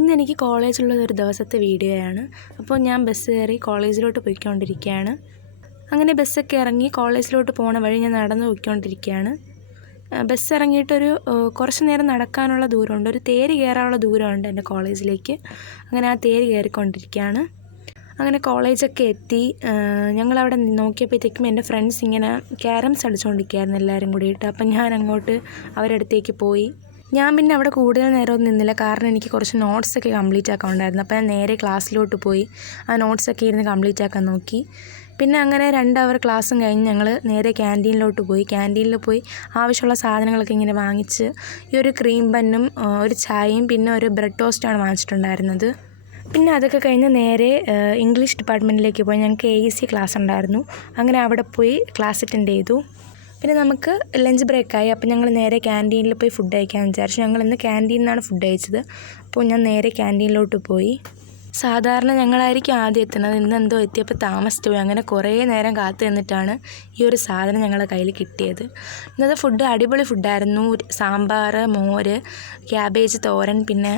ഇന്നെനിക്ക് കോളേജിലുള്ള ഒരു ദിവസത്തെ വീഡിയോയാണ്. അപ്പോൾ ഞാൻ ബസ് കയറി കോളേജിലോട്ട് പോയിക്കൊണ്ടിരിക്കുകയാണ്. അങ്ങനെ ബസ്സൊക്കെ ഇറങ്ങി കോളേജിലോട്ട് പോണ വഴി ഞാൻ നടന്ന് പോയിക്കൊണ്ടിരിക്കുകയാണ്. ബസ് ഇറങ്ങിയിട്ടൊരു കുറച്ച് നേരം നടക്കാനുള്ള ദൂരമുണ്ട്, ഒരു തേര് കയറാനുള്ള ദൂരമുണ്ട് എൻ്റെ കോളേജിലേക്ക്. അങ്ങനെ ആ തേര് കയറിക്കൊണ്ടിരിക്കുകയാണ്. അങ്ങനെ കോളേജൊക്കെ എത്തി. ഞങ്ങളവിടെ നോക്കിയപ്പോഴത്തേക്കും എൻ്റെ ഫ്രണ്ട്സ് ഇങ്ങനെ ക്യാരംസ് കളിച്ചുകൊണ്ടിരിക്കുകയായിരുന്നു എല്ലാവരും കൂടിയിട്ട്. അപ്പം ഞാൻ അങ്ങോട്ട് അവരുടെ അടുത്തേക്ക് പോയി. ഞാൻ പിന്നെ അവിടെ കൂടുതൽ നേരമൊന്നും നിന്നില്ല, കാരണം എനിക്ക് കുറച്ച് നോട്ട്സൊക്കെ കംപ്ലീറ്റ് ആക്കാൻ ഉണ്ടായിരുന്നു. അപ്പോൾ ഞാൻ നേരെ ക്ലാസ്സിലോട്ട് പോയി ആ നോട്ട്സൊക്കെ ഇരുന്ന് കംപ്ലീറ്റ് ആക്കാൻ നോക്കി. പിന്നെ അങ്ങനെ 2 അവർ ക്ലാസ്സും കഴിഞ്ഞ് ഞങ്ങൾ നേരെ ക്യാൻറ്റീനിലോട്ട് പോയി. ക്യാൻറ്റീനിൽ പോയി ആവശ്യമുള്ള സാധനങ്ങളൊക്കെ ഇങ്ങനെ വാങ്ങിച്ച് ഈ ഒരു ക്രീം ബന്നും ഒരു ചായയും പിന്നെ ഒരു ബ്രെഡ് ടോസ്റ്റാണ് വാങ്ങിച്ചിട്ടുണ്ടായിരുന്നത്. പിന്നെ അതൊക്കെ കഴിഞ്ഞ് നേരെ ഇംഗ്ലീഷ് ഡിപ്പാർട്ട്മെൻറ്റിലേക്ക് പോയി. ഞങ്ങൾക്ക് AEC ക്ലാസ് ഉണ്ടായിരുന്നു. അങ്ങനെ അവിടെ പോയി ക്ലാസ് അറ്റൻഡ് ചെയ്തു. പിന്നെ നമുക്ക് ലഞ്ച് ബ്രേക്കായി. അപ്പോൾ ഞങ്ങൾ നേരെ ക്യാൻറ്റീനിൽ പോയി ഫുഡ് കഴിക്കാമെന്ന് വിചാരിച്ചു. ഞങ്ങളിന്ന് ക്യാൻറ്റീനിൽ നിന്നാണ് ഫുഡ് കഴിച്ചത്. അപ്പോൾ ഞാൻ നേരെ ക്യാൻറ്റീനിലോട്ട് പോയി. സാധാരണ ഞങ്ങളായിരിക്കും ആദ്യം എത്തുന്നത്. ഇന്നെന്തോ എത്തിയപ്പോൾ താമസിച്ചു പോയി. അങ്ങനെ കുറേ നേരം കാത്തു നിന്നിട്ടാണ് ഈ ഒരു സാധനം ഞങ്ങളുടെ കയ്യിൽ കിട്ടിയത്. ഇന്നത്തെ ഫുഡ് അടിപൊളി ഫുഡായിരുന്നു. സാമ്പാർ, മോര്, ക്യാബേജ് തോരൻ, പിന്നെ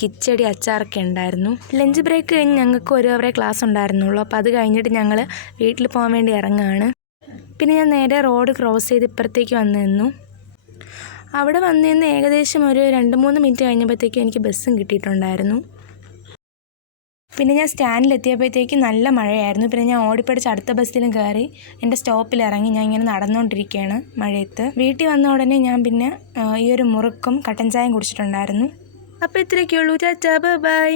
കിച്ചടി, അച്ചാറൊക്കെ ഉണ്ടായിരുന്നു. ലഞ്ച് ബ്രേക്ക് കഴിഞ്ഞ് ഞങ്ങൾക്ക് 1 അവറേ ക്ലാസ് ഉണ്ടായിരുന്നുള്ളൂ. അപ്പോൾ അത് കഴിഞ്ഞിട്ട് ഞങ്ങൾ വീട്ടിൽ പോകാൻ വേണ്ടി ഇറങ്ങുകയാണ്. പിന്നെ ഞാൻ നേരെ റോഡ് ക്രോസ് ചെയ്ത് ഇപ്പുറത്തേക്ക് വന്നു നിന്നു. അവിടെ വന്നു നിന്ന് ഏകദേശം ഒരു 2-3 മിനിറ്റ് കഴിഞ്ഞപ്പോഴത്തേക്കും എനിക്ക് ബസ്സും കിട്ടിയിട്ടുണ്ടായിരുന്നു. പിന്നെ ഞാൻ സ്റ്റാൻഡിലെത്തിയപ്പോഴത്തേക്ക് നല്ല മഴയായിരുന്നു. പിന്നെ ഞാൻ ഓടിപ്പിടിച്ച് അടുത്ത ബസ്സിലും കയറി എൻ്റെ സ്റ്റോപ്പിൽ ഇറങ്ങി ഞാൻ ഇങ്ങനെ നടന്നുകൊണ്ടിരിക്കുകയാണ് മഴയത്ത്. വീട്ടിൽ വന്ന ഉടനെ ഞാൻ പിന്നെ ഈ ഒരു മുറുക്കും കട്ടൻ ചായയും കുടിച്ചിട്ടുണ്ടായിരുന്നു. അപ്പോൾ ഇത്രയൊക്കെയുള്ളൂ. ചാച്ചാ, ബൈ.